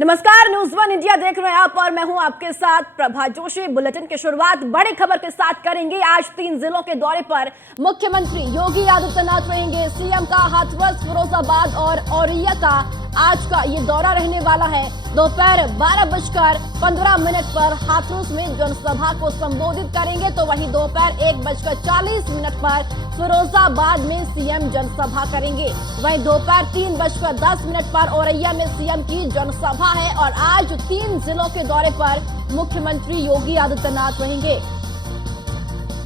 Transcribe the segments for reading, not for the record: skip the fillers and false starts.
नमस्कार, news one India देख रहे हैं आप और मैं हूं आपके साथ प्रभा जोशी। बुलेटिन की शुरुआत बड़ी खबर के साथ करेंगे। आज 3 जिलों के दौरे पर मुख्यमंत्री योगी आदित्यनाथ रहेंगे। सीएम का हाथरस, फिरोजाबाद और औरैया का आज का ये दौरा रहने वाला है। दोपहर 12:15 पर हाथरस में जनसभा को संबोधित करेंगे, तो वहीं दोपहर 1:40 पर फिरोजाबाद में सीएम जनसभा करेंगे। वहीं दोपहर 3:10 पर औरैया में सीएम की जनसभा है। और आज 3 जिलों के दौरे पर मुख्यमंत्री योगी आदित्यनाथ रहेंगे।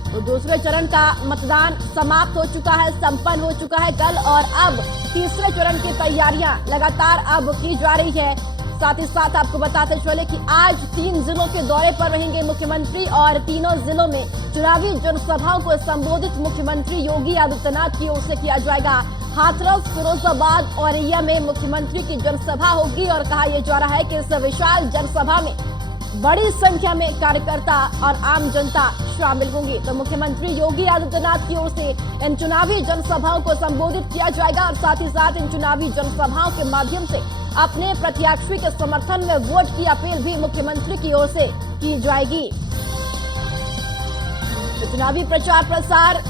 तो दूसरे चरण का मतदान समाप्त हो चुका है, संपन्न हो चुका है कल, और अब तीसरे चरण की तैयारियां लगातार अब की जा रही है। साथ ही साथ आपको बताते चले कि आज 3 जिलों के दौरे पर रहेंगे मुख्यमंत्री और तीनों जिलों में चुनावी जनसभाओं को संबोधित मुख्यमंत्री योगी आदित्यनाथ की ओर से किया जाएगा। हाथरस, फिरोजाबाद, औरैया में मुख्यमंत्री की जनसभा होगी और कहा यह जा रहा है कि इस विशाल जनसभा में बड़ी संख्या में कार्यकर्ता और आम जनता शामिल होंगी। तो मुख्यमंत्री योगी आदित्यनाथ की ओर से इन चुनावी जनसभाओं को संबोधित किया जाएगा और साथ ही साथ इन चुनावी जनसभाओं के माध्यम से अपने प्रत्याशी के समर्थन में वोट की अपील भी मुख्यमंत्री की ओर से की जाएगी। तो चुनावी प्रचार प्रसार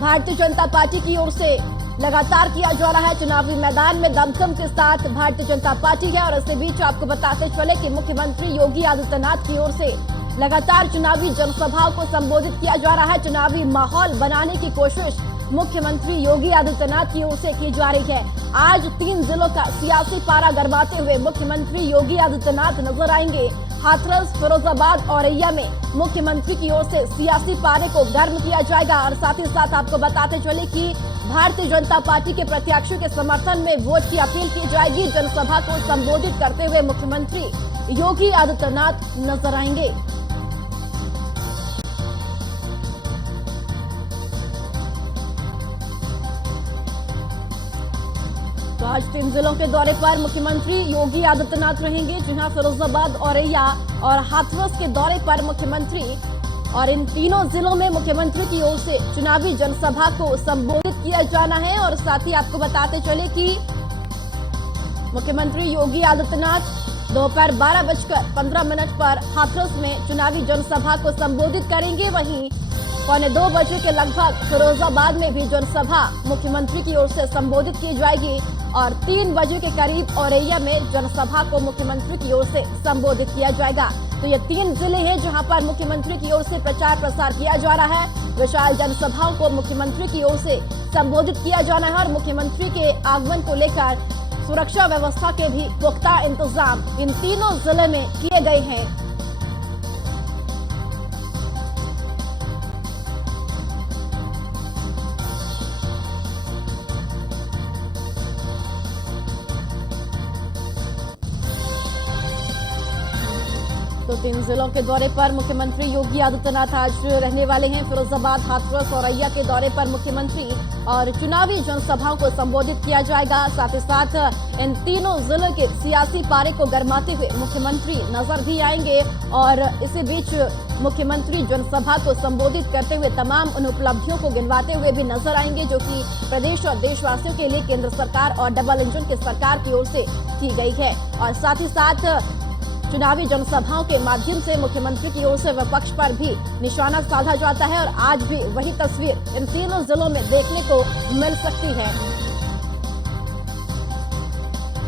भारतीय जनता पार्टी की ओर से लगातार किया जा रहा है। चुनावी मैदान में दमखम के साथ भारतीय जनता पार्टी है। और इसी बीच आपको बताते चले कि मुख्यमंत्री योगी आदित्यनाथ की ओर से लगातार चुनावी जनसभाओं को संबोधित किया जा रहा है। चुनावी माहौल बनाने की कोशिश मुख्यमंत्री योगी आदित्यनाथ की ओर से की जा रही है। आज 3 जिलों का सियासी पारा गरमाते हुए मुख्यमंत्री योगी आदित्यनाथ नजर आएंगे। हाथरस, फिरोजाबाद, औरैया में मुख्यमंत्री की ओर से सियासी पारे को गर्म किया जाएगा। और साथ ही साथ आपको बताते चले कि भारतीय जनता पार्टी के प्रत्याशी के समर्थन में वोट की अपील की जाएगी। जनसभा को संबोधित करते हुए मुख्यमंत्री योगी आदित्यनाथ नजर आएंगे। तो आज 3 जिलों के दौरे पर मुख्यमंत्री योगी आदित्यनाथ रहेंगे। जहां फिरोजाबाद, औरैया और हाथरस के दौरे पर मुख्यमंत्री और इन तीनों जिलों में मुख्यमंत्री की ओर से चुनावी जनसभा को संबोधित किया जाना है। और साथ ही आपको बताते चले कि मुख्यमंत्री योगी आदित्यनाथ दोपहर 12:15 पर हाथरस में चुनावी जनसभा को संबोधित करेंगे। वहीं 1:45 के लगभग फिरोजाबाद में भी जनसभा मुख्यमंत्री की ओर से संबोधित की जाएगी। और 3 बजे के करीब औरैया में जनसभा को मुख्यमंत्री की ओर से संबोधित किया जाएगा। तो ये 3 जिले हैं जहां पर मुख्यमंत्री की ओर से प्रचार प्रसार किया जा रहा है। विशाल जनसभाओं को मुख्यमंत्री की ओर से संबोधित किया जाना है। और मुख्यमंत्री के आगमन को लेकर सुरक्षा व्यवस्था के भी पुख्ता इंतजाम इन तीनों जिले में किए गए हैं। तो 3 जिलों के दौरे पर मुख्यमंत्री योगी आदित्यनाथ आज रहने वाले हैं। फिरोजाबाद, हाथरस, औरैया के दौरे पर मुख्यमंत्री और चुनावी जनसभाओं को संबोधित किया जाएगा। साथ ही साथ इन तीनों जिलों के सियासी पारे को गरमाते हुए मुख्यमंत्री नजर भी आएंगे। और इसी बीच मुख्यमंत्री जनसभा को संबोधित करते हुए तमाम उन उपलब्धियों को गिनवाते हुए भी नजर आएंगे जो कि प्रदेश और देशवासियों के लिए केंद्र सरकार और डबल इंजन की सरकार की ओर से की गई है। और साथ ही साथ चुनावी जनसभाओं के माध्यम से मुख्यमंत्री की ओर से विपक्ष पर भी निशाना साधा जाता है। और आज भी वही तस्वीर इन तीनों जिलों में देखने को मिल सकती है।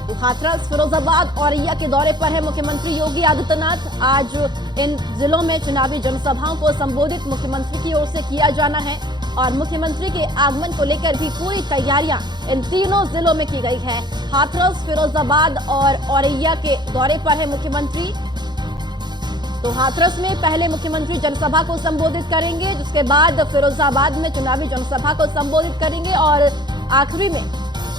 तो हाथरस, फिरोजाबाद, औरैया के दौरे पर है मुख्यमंत्री योगी आदित्यनाथ। आज इन जिलों में चुनावी जनसभाओं को संबोधित मुख्यमंत्री की ओर से किया जाना है। और मुख्यमंत्री के आगमन को लेकर भी पूरी तैयारियां इन तीनों जिलों में की गई है। हाथरस, फिरोजाबाद और औरैया के दौरे पर है मुख्यमंत्री। तो हाथरस में पहले मुख्यमंत्री जनसभा को संबोधित करेंगे, जिसके बाद फिरोजाबाद में चुनावी जनसभा को संबोधित करेंगे और आखिरी में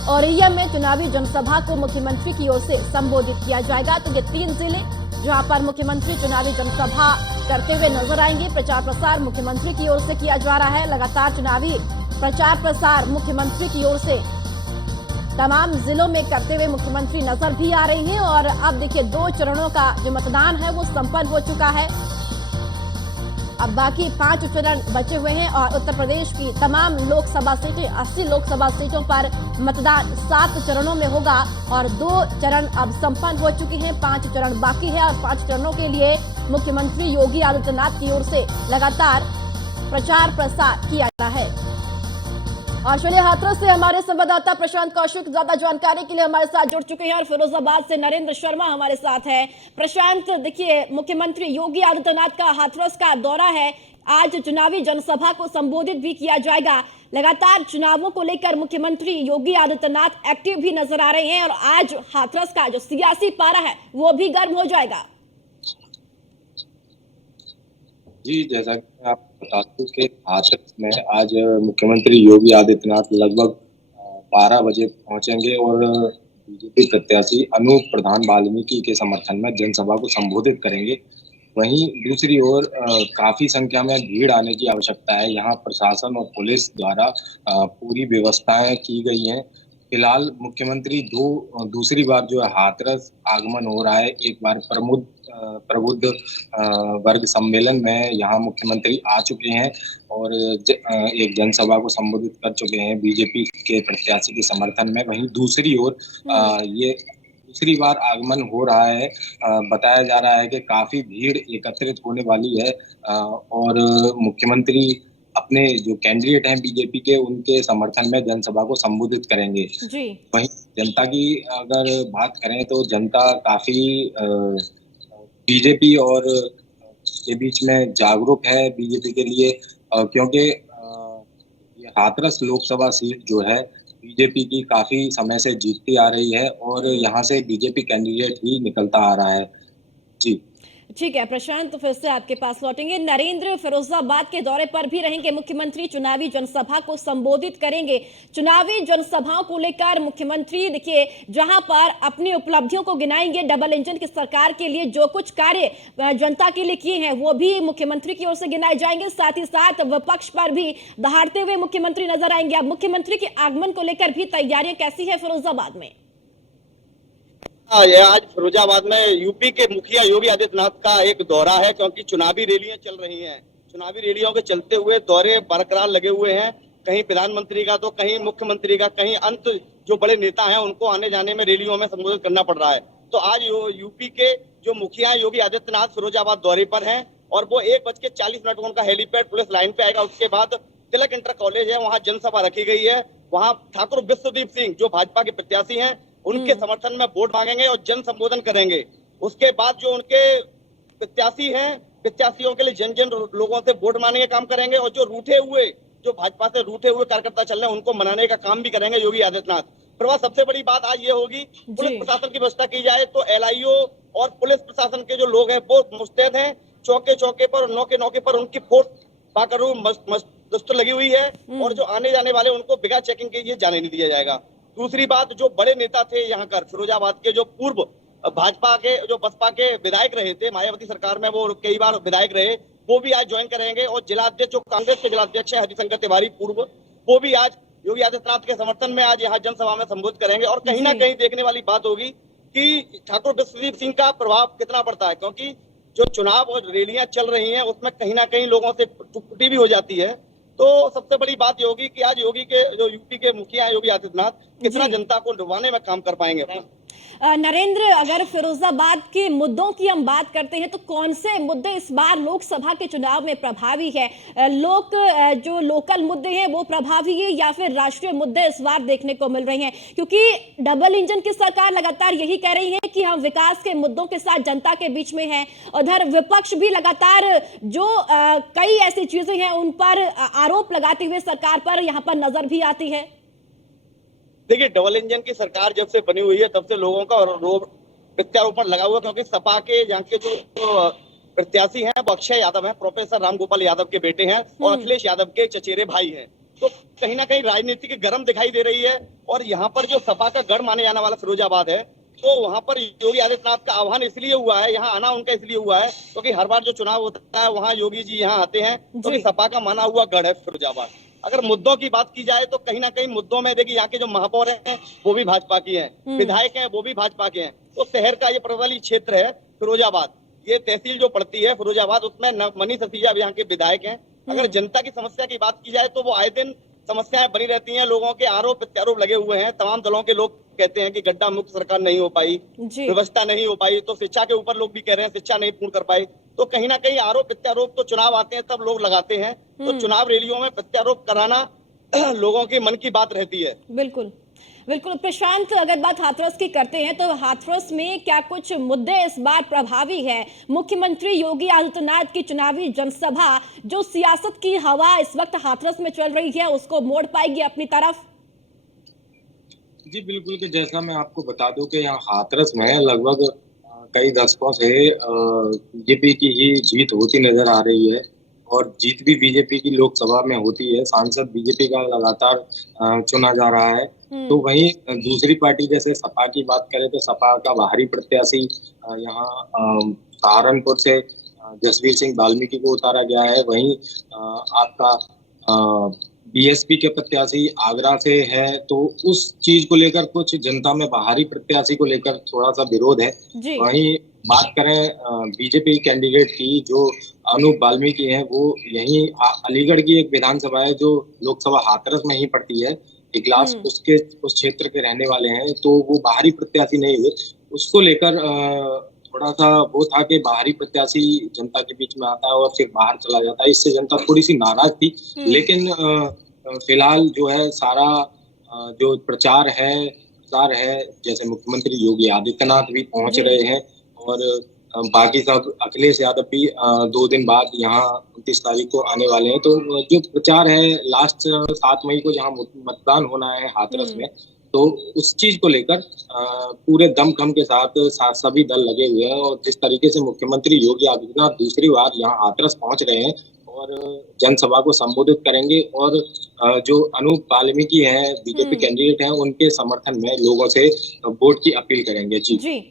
औरैया में चुनावी जनसभा को मुख्यमंत्री की ओर से संबोधित किया जाएगा। तो ये 3 जिले जहां पर मुख्यमंत्री चुनावी जनसभा करते हुए नजर आएंगे। प्रचार प्रसार मुख्यमंत्री की ओर से किया जा रहा है। लगातार चुनावी प्रचार प्रसार मुख्यमंत्री की ओर से तमाम जिलों में करते हुए मुख्यमंत्री नजर भी आ रहे हैं। और अब देखिए 2 चरणों का जो मतदान है वो संपन्न हो चुका है। अब बाकी 5 चरण बचे हुए हैं और उत्तर प्रदेश की तमाम लोकसभा सीटें 80 लोकसभा सीटों पर मतदान 7 चरणों में होगा और 2 चरण अब संपन्न हो चुके हैं, 5 चरण बाकी है और 5 चरणों के लिए मुख्यमंत्री योगी आदित्यनाथ की ओर से लगातार प्रचार प्रसार किया जा रहा है। और चलिए हाथरस से हमारे संवाददाता प्रशांत कौशिक ज्यादा जानकारी के लिए हमारे साथ जुड़ चुके हैं और फिरोजाबाद से नरेंद्र शर्मा हमारे साथ है। प्रशांत, देखिए मुख्यमंत्री योगी आदित्यनाथ का हाथरस का दौरा है, आज चुनावी जनसभा को संबोधित भी किया जाएगा। लगातार चुनावों को लेकर मुख्यमंत्री योगी आदित्यनाथ एक्टिव भी नजर आ रहे हैं और आज हाथरस का जो सियासी पारा है वो भी गर्म हो जाएगा। जी, जैसा कि आप बता दूं कि हाथरस में आज मुख्यमंत्री योगी आदित्यनाथ लगभग 12 बजे पहुंचेंगे और बीजेपी प्रत्याशी अनूप प्रधान वाल्मीकि के समर्थन में जनसभा को संबोधित करेंगे। वहीं दूसरी ओर काफी संख्या में भीड़ आने की आवश्यकता है। यहाँ प्रशासन और पुलिस द्वारा पूरी व्यवस्थाएं की गई हैं। फिलहाल मुख्यमंत्री दूसरी बार जो है हाथरस आगमन हो रहा है। एक बार प्रबुद्ध वर्ग सम्मेलन में यहाँ मुख्यमंत्री आ चुके हैं और एक जनसभा को संबोधित कर चुके हैं बीजेपी के प्रत्याशी के समर्थन में। वहीं दूसरी ओर ये दूसरी बार आगमन हो रहा है। बताया जा रहा है कि काफी भीड़ एकत्रित होने वाली है और मुख्यमंत्री अपने जो कैंडिडेट हैं बीजेपी के उनके समर्थन में जनसभा को संबोधित करेंगे। जी। वहीं जनता की अगर बात करें तो जनता काफी बीजेपी और के बीच में जागरूक है बीजेपी के लिए, क्योंकि ये हाथरस लोकसभा सीट जो है बीजेपी की काफी समय से जीतती आ रही है और यहाँ से बीजेपी कैंडिडेट ही निकलता आ रहा है। जी ठीक है प्रशांत, तो फिर से आपके पास लौटेंगे। नरेंद्र, फिरोजाबाद के दौरे पर भी रहेंगे मुख्यमंत्री, चुनावी जनसभा को संबोधित करेंगे। चुनावी जनसभाओं को लेकर मुख्यमंत्री देखिए जहां पर अपनी उपलब्धियों को गिनाएंगे, डबल इंजन की सरकार के लिए जो कुछ कार्य जनता के लिए किए हैं वो भी मुख्यमंत्री की ओर से गिनाए जाएंगे। साथ ही साथ विपक्ष पर भी दहाड़ते हुए मुख्यमंत्री नजर आएंगे। अब मुख्यमंत्री के आगमन को लेकर भी तैयारियां कैसी है फिरोजाबाद में? यह आज फिरोजाबाद में यूपी के मुखिया योगी आदित्यनाथ का एक दौरा है, क्योंकि चुनावी रैलियां चल रही हैं। चुनावी रैलियों के चलते हुए दौरे बरकरार लगे हुए हैं, कहीं प्रधानमंत्री का तो कहीं मुख्यमंत्री का, कहीं अंत जो बड़े नेता हैं उनको आने जाने में रैलियों में संबोधित करना पड़ रहा है। तो आज यूपी के जो मुखिया योगी आदित्यनाथ फिरोजाबाद दौरे पर हैं और वो 1:40 उनका हेलीपैड पुलिस लाइन पे आएगा। उसके बाद तिलक इंटर कॉलेज है, वहाँ जनसभा रखी गई है। वहाँ ठाकुर विश्वदीप सिंह जो भाजपा के प्रत्याशी हैं उनके समर्थन में वोट मांगेंगे और जन संबोधन करेंगे। उसके बाद जो उनके प्रत्याशी हैं, प्रत्याशियों के लिए जन लोगों से वोट मांगने का काम करेंगे और जो भाजपा से रूठे हुए कार्यकर्ता चल रहे हैं उनको मनाने का काम भी करेंगे योगी आदित्यनाथ। प्रभा, सबसे बड़ी बात आज ये होगी, पुलिस प्रशासन की व्यवस्था की जाए तो LIO और पुलिस प्रशासन के जो लोग हैं वो मुस्तैद हैं। चौके चौके पर, नौके पर उनकी फोर्स पाकर दस्तूर लगी हुई है और जो आने जाने वाले उनको बिना चेकिंग के ये जाने नहीं दिया जाएगा। दूसरी बात, जो बड़े नेता थे यहाँ कर फिरोजाबाद के, जो पूर्व भाजपा के जो बसपा के विधायक रहे थे, मायावती सरकार में वो कई बार विधायक रहे, वो भी आज ज्वाइन करेंगे। और जिलाध्यक्ष जो कांग्रेस के जिलाध्यक्ष है हरिशंकर तिवारी पूर्व, वो भी आज योगी आदित्यनाथ के समर्थन में आज यहाँ जनसभा में संबोधित करेंगे। और कहीं ना कहीं देखने वाली बात होगी कि ठाकुर विश्वदीप सिंह का प्रभाव कितना पड़ता है, क्योंकि जो चुनाव और रैलियां चल रही है उसमें कहीं ना कहीं लोगों से टुकटी भी हो जाती है। तो सबसे बड़ी बात ये होगी कि आज योगी के जो यूपी के मुखिया योगी आदित्यनाथ कितना जनता को डुबाने में काम कर पाएंगे। नरेंद्र, अगर फिरोजाबाद के मुद्दों की हम बात करते हैं तो कौन से मुद्दे इस बार लोकसभा के चुनाव में प्रभावी है? जो लोकल मुद्दे हैं वो प्रभावी है या फिर राष्ट्रीय मुद्दे इस बार देखने को मिल रहे हैं? क्योंकि डबल इंजन की सरकार लगातार यही कह रही है कि हम विकास के मुद्दों के साथ जनता के बीच में हैं। उधर विपक्ष भी लगातार जो कई ऐसी चीजें हैं उन पर आरोप लगाते हुए सरकार पर यहाँ पर नजर भी आती है। देखिए, डबल इंजन की सरकार जब से बनी हुई है तब से लोगों का प्रत्यारोपण लगा हुआ, क्योंकि सपा के यहाँ के जो प्रत्याशी हैं वो अक्षय यादव हैं, प्रोफेसर रामगोपाल यादव के बेटे हैं और अखिलेश यादव के चचेरे भाई हैं। तो कहीं ना कहीं राजनीति की गर्म दिखाई दे रही है और यहाँ पर जो सपा का गढ़ माने जाने वाला फिरोजाबाद है, तो वहाँ पर योगी आदित्यनाथ का आह्वान इसलिए हुआ है, यहाँ आना उनका इसलिए हुआ है क्योंकि हर बार जो चुनाव होता है वहाँ योगी जी यहाँ आते हैं, क्योंकि सपा का माना हुआ गढ़ है फिरोजाबाद। अगर मुद्दों की बात की जाए तो कहीं ना कहीं मुद्दों में देखिए यहाँ के जो महापौर हैं वो भी भाजपा की हैं, विधायक हैं वो भी भाजपा के हैं। तो शहर का ये प्रबली क्षेत्र है फिरोजाबाद, ये तहसील जो पड़ती है फिरोजाबाद, उसमें मनीष सिसोदिया अब यहाँ के विधायक हैं। अगर जनता की समस्या की बात की जाए तो वो आए दिन समस्याएं बनी रहती हैं, लोगों के आरोप प्रत्यारोप लगे हुए हैं। तमाम दलों के लोग कहते हैं कि गड्ढा मुक्त सरकार नहीं हो पाई, व्यवस्था नहीं हो पाई, तो शिक्षा के ऊपर लोग भी कह रहे हैं शिक्षा नहीं पूर्ण कर पाए। तो कहीं ना कहीं आरोप प्रत्यारोप तो चुनाव आते हैं तब लोग लगाते हैं, तो चुनाव रैलियों में प्रत्यारोप कराना लोगों के मन की बात रहती है। बिल्कुल बिल्कुल। प्रशांत, अगर बात हाथरस की करते हैं तो हाथरस में क्या कुछ मुद्दे इस बार प्रभावी है? मुख्यमंत्री योगी आदित्यनाथ की चुनावी जनसभा, जो सियासत की हवा इस वक्त हाथरस में चल रही है, उसको मोड़ पाएगी अपनी तरफ? जी बिल्कुल, कि जैसा मैं आपको बता दूं कि यहाँ हाथरस में लगभग कई दशकों से बीजेपी की ही जीत होती नजर आ रही है और जीत भी बीजेपी की लोकसभा में होती है। सांसद बीजेपी का लगातार चुना जा रहा है। तो वहीं दूसरी पार्टी जैसे सपा की बात करें तो सपा का बाहरी प्रत्याशी यहाँ सहारनपुर से जसवीर सिंह वाल्मीकि को उतारा गया है। वहीं आपका बीएसपी के प्रत्याशी आगरा से है, तो उस चीज को लेकर कुछ जनता में बाहरी प्रत्याशी को लेकर थोड़ा सा विरोध है। वहीं बात करें बीजेपी कैंडिडेट की, जो अनूप वाल्मीकि हैं, वो यहीं अलीगढ़ की एक विधानसभा है जो लोकसभा हाथरस में ही पड़ती है। इगलास उसके उस क्षेत्र के रहने वाले हैं, तो वो बाहरी प्रत्याशी नहीं हुए। उसको लेकर थोड़ा सा वो था कि बाहरी प्रत्याशी जनता के बीच में आता है और फिर बाहर चला जाता है, इससे जनता थोड़ी सी नाराज थी। लेकिन फिलहाल जो है सारा जो प्रचार है जैसे मुख्यमंत्री योगी आदित्यनाथ भी पहुंच रहे हैं और बाकी सब अखिलेश यादव भी 2 दिन बाद यहाँ 29 तारीख को आने वाले हैं। तो जो प्रचार है लास्ट 7 मई को जहाँ मतदान होना है हाथरस में, तो उस चीज को लेकर पूरे दमखम के साथ सभी दल लगे हुए हैं। और जिस तरीके से मुख्यमंत्री योगी आदित्यनाथ दूसरी बार यहाँ हाथरस पहुंच रहे हैं और जनसभा को संबोधित करेंगे और जो अनूप वाल्मीकि हैं बीजेपी कैंडिडेट हैं, उनके समर्थन में लोगों से वोट की अपील करेंगे। जी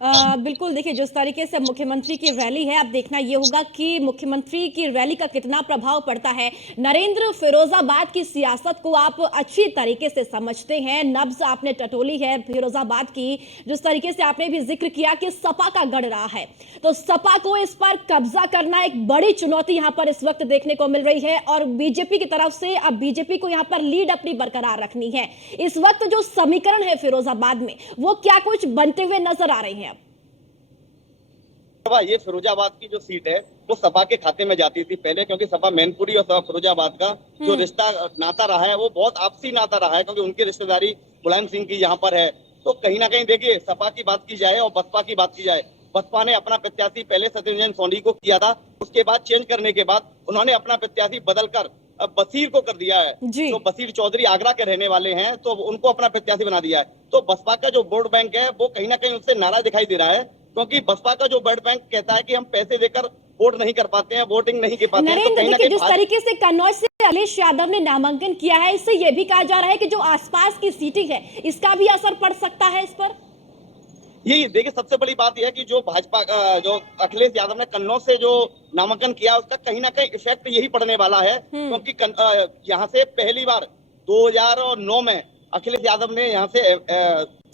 बिल्कुल। देखिए, जिस तरीके से मुख्यमंत्री की रैली है, अब देखना ये होगा कि मुख्यमंत्री की रैली का कितना प्रभाव पड़ता है। नरेंद्र, फिरोजाबाद की सियासत को आप अच्छी तरीके से समझते हैं, नब्ज आपने टटोली है फिरोजाबाद की। जिस तरीके से आपने भी जिक्र किया कि सपा का गढ़ रहा है, तो सपा को इस पर कब्जा करना एक बड़ी चुनौती यहाँ पर इस वक्त देखने को मिल रही है और बीजेपी की तरफ से अब बीजेपी को यहाँ पर लीड अपनी बरकरार रखनी है। इस वक्त जो समीकरण है फिरोजाबाद में, वो क्या कुछ बनते हुए नजर आ रहे हैं? ये फिरोजाबाद की जो सीट है वो सपा के खाते में जाती थी पहले, क्योंकि सपा मैनपुरी और सपा फिरोजाबाद का जो रिश्ता नाता रहा है वो बहुत आपसी नाता रहा है, क्योंकि उनकी रिश्तेदारी मुलायम सिंह की यहाँ पर है। तो कहीं ना कहीं देखिए, सपा की बात की जाए और बसपा की बात की जाए, बसपा ने अपना प्रत्याशी पहले सत्येंद्र सोनी को किया था, उसके बाद चेंज करने के बाद उन्होंने अपना प्रत्याशी बदलकर अब बशीर को कर दिया है। तो बशीर चौधरी आगरा के रहने वाले हैं, तो उनको अपना प्रत्याशी बना दिया है। तो बसपा का जो वोट बैंक है वो कहीं ना कहीं उससे नाराज दिखाई दे रहा है, क्योंकि बसपा का जो वोट बैंक कहता है कि हम पैसे देकर वोट नहीं कर पाते हैं, वोटिंग नहीं कर पाते हैं। तो कहीं ना कहीं जिस तरीके से कन्नौज से अखिलेश यादव ने नामांकन किया है, इससे यह भी कहा जा रहा है कि जो आसपास की सीटें है इसका भी असर पड़ सकता है इस पर। यही देखिए, सबसे बड़ी बात यह है कि जो भाजपा जो अखिलेश यादव ने कन्नौज से जो नामांकन किया उसका कहीं ना कहीं इफेक्ट यही पड़ने वाला है, क्योंकि यहाँ से पहली बार 2009 में अखिलेश यादव ने यहाँ से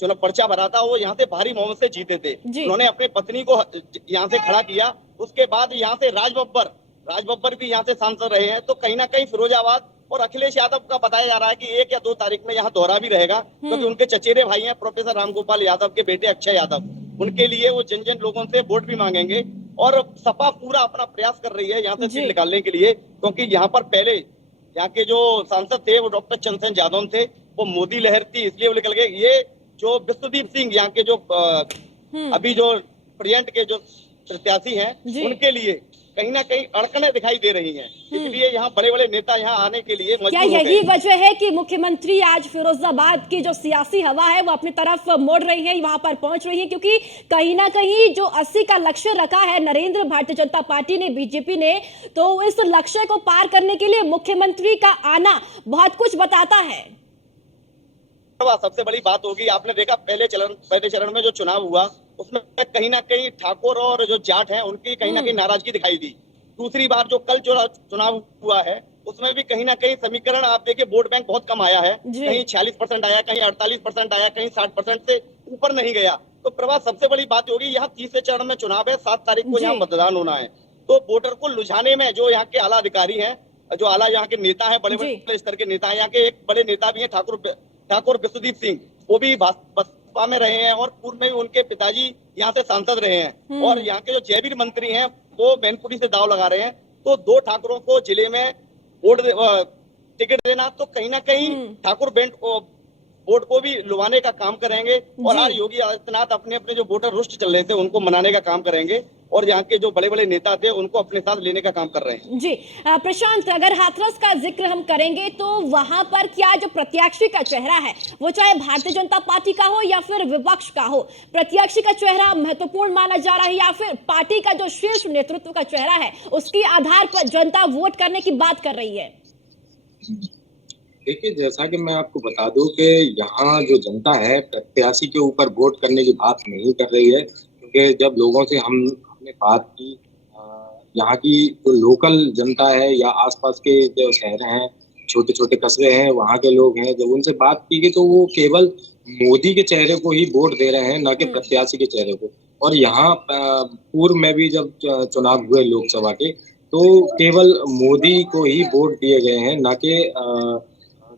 चुनाव पर्चा भरा था, वो यहाँ से भारी बहुमत से जीते थे। उन्होंने अपनी पत्नी को यहाँ से खड़ा किया, उसके बाद यहाँ से राज बब्बर भी यहाँ से सांसद रहे हैं। तो कहीं ना कहीं फिरोजाबाद और अखिलेश यादव का बताया जा रहा है कि 1 या 2 तारीख में यहाँ दौरा भी रहेगा, क्योंकि उनके चचेरे भाई हैं प्रोफेसर रामगोपाल यादव के बेटे अक्षय यादव, उनके लिए वो जन लोगों से वोट भी मांगेंगे। और सपा पूरा अपना प्रयास कर रही है यहाँ से सीट निकालने के लिए, क्योंकि यहाँ पर पहले यहाँ के जो सांसद थे वो डॉक्टर चंद्रसेन यादव थे, वो मोदी लहर थी इसलिए वो निकल गए। ये जो विश्वदीप सिंह यहाँ के जो अभी जो प्रेजेंट के जो प्रत्याशी हैं, उनके लिए कहीं ना कहीं अड़चनें दिखाई दे रही हैं, इसलिए यहाँ बड़े बड़े नेता यहाँ आने के लिए मजबूर हो गए। यही वजह है कि मुख्यमंत्री आज फिरोजाबाद की जो सियासी हवा है वो अपनी तरफ मोड़ रही है, वहां पर पहुंच रही है, क्योंकि कहीं ना कहीं जो 80 का लक्ष्य रखा है नरेंद्र, भारतीय जनता पार्टी ने, बीजेपी ने, तो इस लक्ष्य को पार करने के लिए मुख्यमंत्री का आना बहुत कुछ बताता है। सबसे बड़ी बात होगी, आपने देखा पहले चरण में जो चुनाव हुआ उसमें कहीं ना कहीं ठाकुर और जो जाट हैं उनकी कहीं ना कहीं नाराजगी दिखाई दी। दूसरी बार जो कल चुनाव हुआ है उसमें भी कहीं ना कहीं समीकरण आप देखिए, वोट बैंक बहुत कम आया है, कहीं 46% आया, कहीं 48% आया, कहीं 60% से ऊपर नहीं गया। तो प्रभा सबसे बड़ी बात होगी, यहाँ तीसरे चरण में चुनाव है, 7 तारीख को जी। यहाँ मतदान होना है। तो वोटर को लुझाने में जो यहाँ के आला अधिकारी हैं, जो आला यहाँ के नेता हैं, बड़े जी। बड़े स्तर के नेता हैं, यहाँ के एक बड़े नेता भी हैं ठाकुर विश्वदीप सिंह, वो भी बसपा में रहे हैं और पूर्व में भी उनके पिताजी यहाँ से सांसद रहे हैं। और यहाँ के जो जयवीर मंत्री हैं वो मैनपुरी से दाव लगा रहे हैं। तो 2 ठाकुरों को जिले में टिकट देना, तो कहीं ना कहीं ठाकुर वोट को भी लुभाने का काम करेंगे। और आज योगी आदित्यनाथ अपने अपने जो वोटर रुष्ट चल रहे थे उनको मनाने का काम करेंगे और यहाँ के जो बड़े बड़े नेता थे उनको अपने साथ लेने का काम कर रहे हैं। जी प्रशांत, अगर हाथरस का जिक्र हम करेंगे तो वहां पर क्या जो प्रत्याशी का चेहरा है वो चाहे भारतीय जनता पार्टी का हो या फिर विपक्ष का हो, प्रत्याशी का चेहरा महत्वपूर्ण माना जा रहा है या फिर पार्टी का जो शीर्ष नेतृत्व का चेहरा है उसके आधार पर जनता वोट करने की बात कर रही है? देखिए, जैसा कि मैं आपको बता दूं कि यहाँ जो जनता है प्रत्याशी के ऊपर वोट करने की बात नहीं कर रही है, क्योंकि जब लोगों से हमने बात की, यहाँ की जो लोकल जनता है या आसपास के जो शहर हैं, छोटे छोटे कस्बे हैं, वहाँ के लोग हैं, जब उनसे बात की गई तो वो केवल मोदी के चेहरे को ही वोट दे रहे हैं, न कि प्रत्याशी के चेहरे को। और यहाँ पूर्व में भी जब चुनाव हुए लोकसभा के, तो केवल मोदी को ही वोट दिए गए हैं, न कि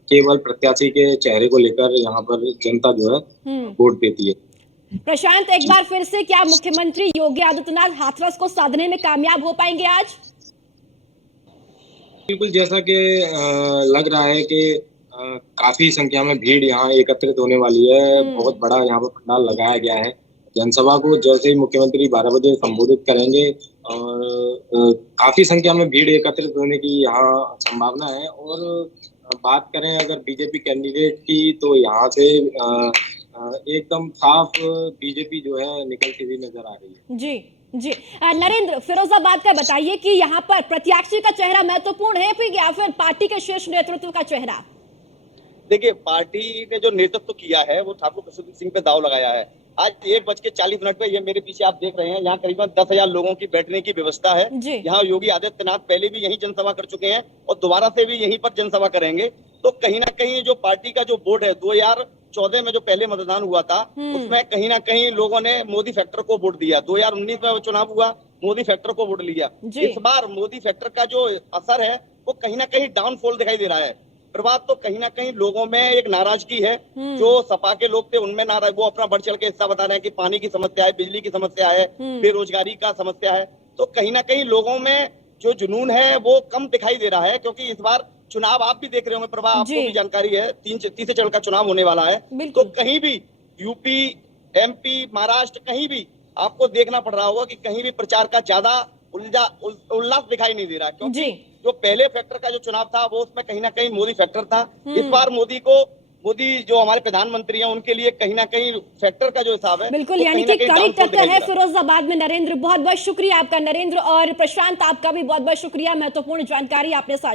केवल प्रत्याशी के चेहरे को लेकर यहाँ पर जनता जो है वोट देती है। प्रशांत, एक बार फिर से क्या मुख्यमंत्री योगी आदित्यनाथ हाथरस को साधने में कामयाब हो पाएंगे आज? बिल्कुल, जैसा कि लग रहा है कि काफी संख्या में भीड़ यहाँ एकत्रित होने वाली है। बहुत बड़ा यहाँ पर पंडाल लगाया गया है। जनसभा को जैसे ही मुख्यमंत्री 12 बजे संबोधित करेंगे और काफी संख्या में भीड़ एकत्रित होने की यहाँ संभावना है। और बात करें अगर बीजेपी कैंडिडेट की, तो यहाँ से एकदम साफ बीजेपी जो है निकलती हुई नजर आ रही है। जी नरेंद्र, फिरोजाबाद का बताइए कि यहाँ पर प्रत्याशी का चेहरा महत्वपूर्ण है फिर या फिर पार्टी के शीर्ष नेतृत्व का चेहरा? देखिए, पार्टी ने जो नेतृत्व किया है वो ठाकुर विश्वदीप सिंह पे दाव लगाया है। आज 1:40 पे, ये मेरे पीछे आप देख रहे हैं, यहाँ करीबन 10,000 लोगों की बैठने की व्यवस्था है। यहाँ योगी आदित्यनाथ पहले भी यही जनसभा कर चुके हैं और दोबारा से भी यहीं पर जनसभा करेंगे। तो कहीं ना कहीं जो पार्टी का जो बोर्ड है, 2014 में जो पहले मतदान हुआ था उसमें कहीं ना कहीं लोगों ने मोदी फैक्टर को वोट दिया। 2019 में चुनाव हुआ, मोदी फैक्टर को वोट लिया। इस बार मोदी फैक्टर का जो असर है वो कहीं ना कहीं डाउनफॉल दिखाई दे रहा है। प्रभात तो कहीं ना कहीं लोगों में एक नाराजगी है। जो सपा के लोग थे उनमें नाराज, वो अपना बढ़ चढ़ के हिस्सा बता रहे हैं कि पानी की समस्या है, बिजली की समस्या है, बेरोजगारी का समस्या है। तो कहीं ना कहीं लोगों में जो जुनून है वो कम दिखाई दे रहा है, क्योंकि इस बार चुनाव आप भी देख रहे होंगे प्रभा, आपको भी जानकारी है, तीसरे चरण का चुनाव होने वाला है। तो कहीं भी यूपी, एमपी, महाराष्ट्र, कहीं भी आपको देखना पड़ रहा होगा कि कहीं भी प्रचार का ज्यादा उल्लास दिखाई नहीं दे रहा, क्योंकि जो पहले फैक्टर का जो चुनाव था वो उसमें कहीं ना कहीं मोदी फैक्टर था। इस बार मोदी जो हमारे प्रधानमंत्री हैं उनके लिए कहीं ना कहीं फैक्टर का जो हिसाब है बिल्कुल, यानी कि कड़ी टक्कर है फिरोजाबाद में। नरेंद्र, बहुत बहुत शुक्रिया आपका। नरेंद्र और प्रशांत, आपका भी बहुत बहुत शुक्रिया, महत्वपूर्ण जानकारी आपने साझा